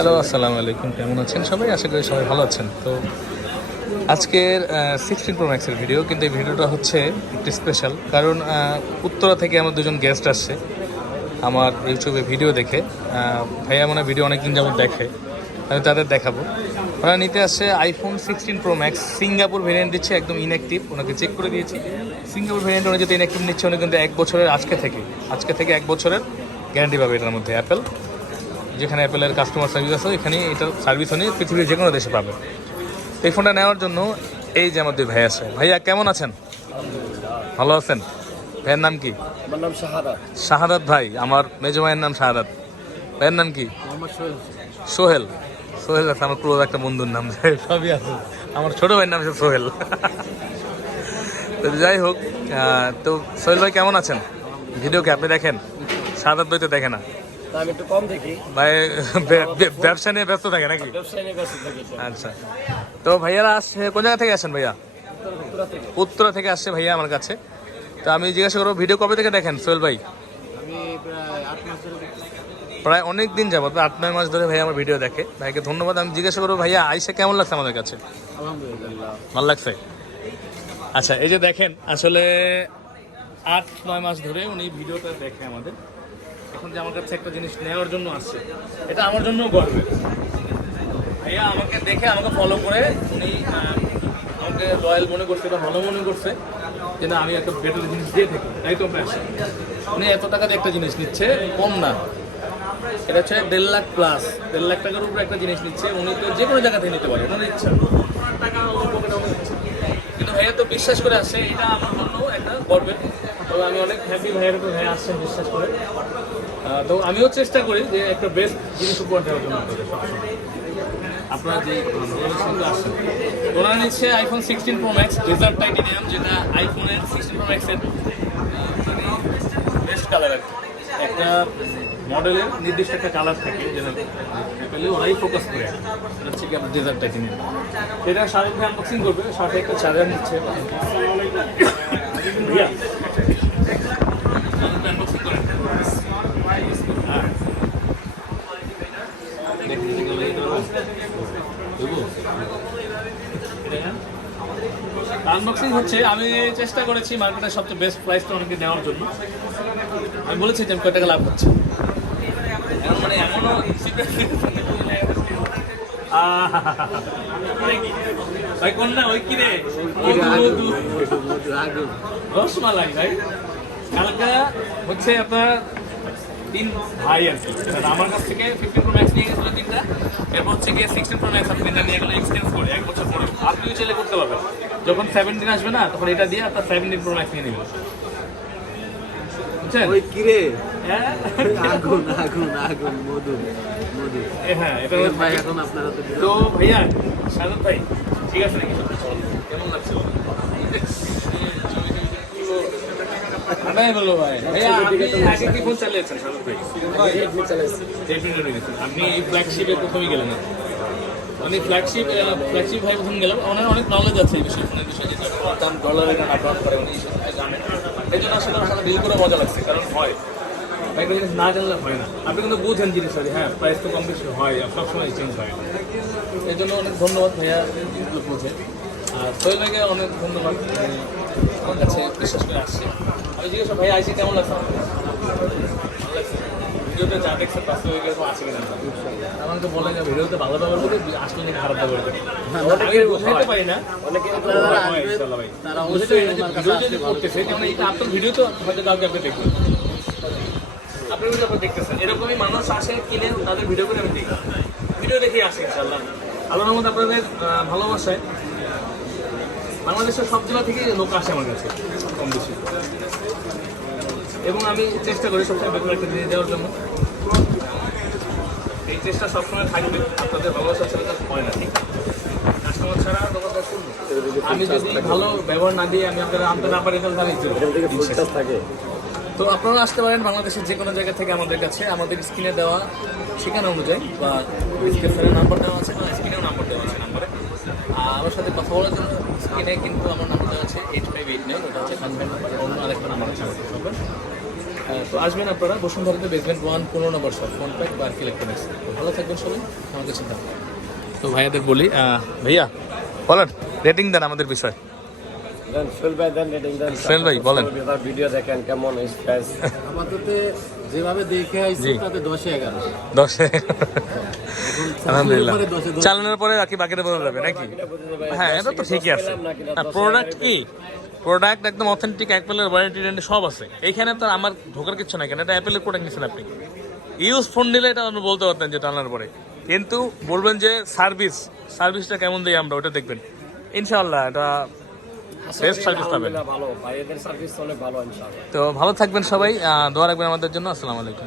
Hello, আসসালামু আলাইকুম। কেমন আছেন সবাই? আশা করি সবাই ভালো আছেন। তো আজকের 16 প্রো ম্যাক্সের ভিডিও, কিন্তু এই ভিডিওটা হচ্ছে একটু স্পেশাল, কারণ উত্তরা থেকে আমার দুজন গেস্ট আসছে আমার ইউটিউবে ভিডিও দেখে। ভাইয়া মনে ভিডিও অনেকদিন যাবত দেখে, আমি তাদের দেখাবো। ওরা নিতে আসছে iPhone 16 pro max, Singapore variant দিচ্ছে, একদম ইনঅ্যাক্টিভ। ওনাকে চেক করে দিয়েছি, সিঙ্গাপুর ভেরিয়েন্ট উনি যদি ইনঅ্যাক্টিভ নিচ্ছে, উনি কিন্তু 1 বছরের আজকে থেকে 1 বছরের গ্যারান্টি পাবে এটার মধ্যে। অ্যাপেল, যেখানে অ্যাপেলের কাস্টমার সার্ভিস আছে, এখানে এটার সার্ভিস উনি পৃথিবীর যে কোনো দেশে পাবে। এই ফোনটা নেওয়ার জন্য এই যে আমাদের ভাই আছে। ভাইয়া কেমন আছেন? ভালো আছেন? ভাইয়ের নাম কি? আমার নাম শাহাদাত। শাহাদাত ভাই, আমার মেজো ভাইয়ের নাম শাহাদাত। ভাইয়ের নাম কি? মোহাম্মদ সোহেল। সোহেল। সোহেল আছে আমার ক্লোজ একটা বন্ধুর নাম, সবই আছে। আমার ছোটো ভাইয়ের নাম হচ্ছে সোহেল। তো যাই হোক, তো সোহেল ভাই কেমন আছেন? ভিডিও কি আপনি দেখেন? শাহাদাত ভাই তো দেখে না আমি একটু কম দেখি ভাই, ব্যবসা নিয়ে ব্যস্ত থাকে নাকি? ব্যবসায় নিয়ে ব্যস্ত থাকি। আচ্ছা, তো ভাইয়ারা আসছে কোন জায়গা থেকে আসেন ভাইয়া? উত্তরা থেকে আসছে ভাইয়া আমার কাছে। তো আমি জিজ্ঞাসা করবো, ভিডিও কবে থেকে দেখেন সোহেল ভাই? আমি প্রায় 8 মাস ধরে দেখতেছি। প্রায় অনেক দিন যাবত, 8-9 মাস ধরে ভাইয়া আমার ভিডিও দেখে। ভাইকে ধন্যবাদ। আমি জিজ্ঞাসা করবো, ভাইয়া আইসা কেমন লাগছে আমাদের কাছে? আলহামদুলিল্লাহ ভালো লাগছে। আচ্ছা, এই যে দেখেন, আসলে 8-9 মাস ধরে উনি ভিডিওটা দেখে আমাদের। এখন যে আমার কাছে একটা জিনিস নেওয়ার জন্য আসছে, এটা আমার জন্য গর্বের। ভাইয়া আমাকে দেখে, আমাকে ফলো করে উনি আমাকে লয়াল মনে করছে, এটা ভালো মনে করছে যে না, আমি একটা বেটার জিনিস দিয়ে থাকি, তাই তো আমরা আসি। উনি এত টাকা দিয়ে একটা জিনিস নিচ্ছে, কম না। এটা হচ্ছে 1.5 লাখ প্লাস, 1.5 লাখ টাকার উপরে একটা জিনিস নিচ্ছে। উনি তো যে কোনো জায়গা থেকে নিতে পারে, ওনার ইচ্ছা। টাকা ওর পকেটে অনেক ইচ্ছা। কিন্তু ভাইয়া তো বিশ্বাস করে আসছে, এটা আমার জন্য একটা গর্বের। তো আমি অনেক হ্যাপি ভাইয়ের উপর, ভাইয়া আসছেন বিশ্বাস করে। তো আমিও চেষ্টা করি যে একটা বেস্ট জিনিস উপহার দেওয়ার জন্য আপনারা যে সঙ্গে আসছেন। ওনারা নিচ্ছে iPhone 16 pro max dessert titanium, যেটা আইফোনের 16 প্রো ম্যাক্সের বেস্ট কালার আর কি। একটা মডেলের নির্দিষ্ট একটা কালার থাকে, যেটা অ্যাপেলে ওরাই ফোকাস করে। এটা হচ্ছে কি আপনার ডেজার্ট টাইটেনিয়াম। এটা শার্ট আনবক্সিং করবে, শার্টে একটা চার্জার নিচ্ছে। ভাইয়া আনবক্সিং করেন। আনবক্সিং হচ্ছে। আমি চেষ্টা করেছি মার্কেটের সবচেয়ে বেস্ট প্রাইসটা অনেকে নেওয়ার জন্য। আমি বলেছি যে আমি কয় টাকা লাভ হচ্ছে, মানে এমনও ভাই কোন না ওই কিরে রসমালাই ভাই। কালকা হচ্ছে আপনার 3 ভাই আর কি, আমার কাছ থেকে 15 প্রো ম্যাক্স নিয়ে গেছিল 3টা। এরপর হচ্ছে গিয়ে 16 প্রো ম্যাক্স আপনি নিয়ে গেলে এক্সচেঞ্জ করে 1 বছর পরে আপনিও চাইলে করতে পারবেন। যখন 17 আসবে না, তখন এটা দিয়ে আপনার 17 প্রো ম্যাক্স নিয়ে নেবেন। বুঝছেন? ওই কিরে হ্যাঁ, আগুন আগুন আগুন মধু মধু। হ্যাঁ, এটা ভাই এখন আপনারা তো ভাইয়া শাহাদাত ভাই, ঠিক আছে নাকি? কেমন লাগছে? বলো ভাই, ভাইয়া আপনি আগে কি ফোন চালিয়েছেন শাহাদাত ভাই? আপনি এই ফ্ল্যাগশিপে প্রথমেই গেলেন না? মানে ফ্ল্যাগশিপ ভাই প্রথম গেলাম। ওনার অনেক নলেজ আছে এই বিষয়ে, ফোনের বিষয়ে, যেটা দাম ডলারে আপডাউন করে উনি জানেন। এই জন্য আসলে আমার সাথে ডিল করে মজা লাগছে, কারণ হয় একটা জিনিস না জানলে হয় না। আপনি কিন্তু বুঝেন জিনিস, হ্যাঁ প্রাইস তো কম বেশি হয়, সবসময় চেঞ্জ হয়। এই জন্য অনেক ধন্যবাদ ভাইয়া, জিনিসগুলো বুঝে। আর সোহেল ভাইকে অনেক ধন্যবাদ, আমার কাছে বিশ্বাস করে আসছে। আমি জিজ্ঞেস ভাইয়া আইসি কেমন লাগছে? ভালো লাগছে। ভিডিওতে যা দেখছেন বাস্তবে এরকম আছে কিনা আমাকে বলে, যে ভিডিওতে ভালো ব্যবহার করবে, আসলে নাকি খারাপ ব্যবহার করে। আমি বোঝাইতে পারি না, তারা অবশ্যই করতেছে, কারণ এটা আপনার ভিডিও তো হয়তো কাউকে আপনি দেখবেন, আপনি কিন্তু আপনি দেখতেছেন। এরকমই মানুষ আসে, কিনে তাদের ভিডিও করে আমি দেখি, ভিডিও দেখেই আসে ইনশাল্লাহ। আল্লাহর মধ্যে আপনাদের ভালোবাসায় বাংলাদেশের সব জেলা থেকে লোক আসে আমার কাছে কম বেশি, এবং আমি চেষ্টা করি সবসময় বেতন একটা জিনিস দেওয়ার জন্য। এই চেষ্টা সবসময় থাকবে, আপনাদের ভালোবাসা ছাড়া তো হয় না, ঠিক কাস্টমার ছাড়া দোকানদার করবো। আমি যদি ভালো ব্যবহার না দিয়ে আমি আপনারা আনতে না পারি, তাহলে আমি থাকে। তো আপনারা আসতে পারেন বাংলাদেশের যে কোনো জায়গা থেকে আমাদের কাছে। আমাদের স্ক্রিনে দেওয়া ঠিকানা অনুযায়ী বা ডিসক্রিপশনে নাম্বার দেওয়া আছে, বা স্ক্রিনেও নাম্বার দেওয়া আছে নাম্বারে। আমার সাথে কথা বলার জন্য স্ক্রিনে কিন্তু আমার নাম্বার দেওয়া আছে 8589, ওটা হচ্ছে হাজব্যান্ড নাম্বার। অন্য আরেকটা নাম্বার আছে আমাদের। তো আসবেন আপনারা বসুন্ধরাতে বেসমেন্ট 1 15 নম্বর শপ ফোন প্যাক বা ইলেকট্রনিক্স। তো ভালো থাকবেন সবাই, আমাদের সাথে থাকবেন। তো ভাইয়াদের বলি, ভাইয়া বলেন রেটিং দেন আমাদের বিষয়। দেন সোহেল ভাই দেন রেটিং দেন। সোহেল ভাই, বলেন। ভিডিও দেখেন কেমন স্পেস। আপাতত যেভাবে দেখে আইছি জি। তাতে 10-11 10-এ আলহামদুলিল্লাহ। 10-এ চালানোর পরে বাকিটা বোঝা যাবে নাকি? হ্যাঁ, এটা তো ঠিকই আছে। প্রোডাক্ট কি, প্রোডাক্ট একদম অথেন্টিক, অ্যাপেলের ওয়ারেন্টি ট্যারেন্টি সব আছে এইখানে। তো আমার ঢোকার কিছু নাই, কেন এটা অ্যাপেলের প্রোডাক্ট নিচ্ছেন আপনি। ইউজ ফোন নিলে এটা আপনি বলতে পারতেন যে টানার পরে, কিন্তু বলবেন যে সার্ভিসটা কেমন দিই আমরা, ওটা দেখবেন ইনশাআল্লাহ। এটা বেস্ট সার্ভিস পাবেন। ভালো ভাই, এদের সার্ভিস অনেক ভালো ইনশাআল্লাহ। তো ভালো থাকবেন সবাই, দোয়া রাখবেন আমাদের জন্য। আসসালামু আলাইকুম।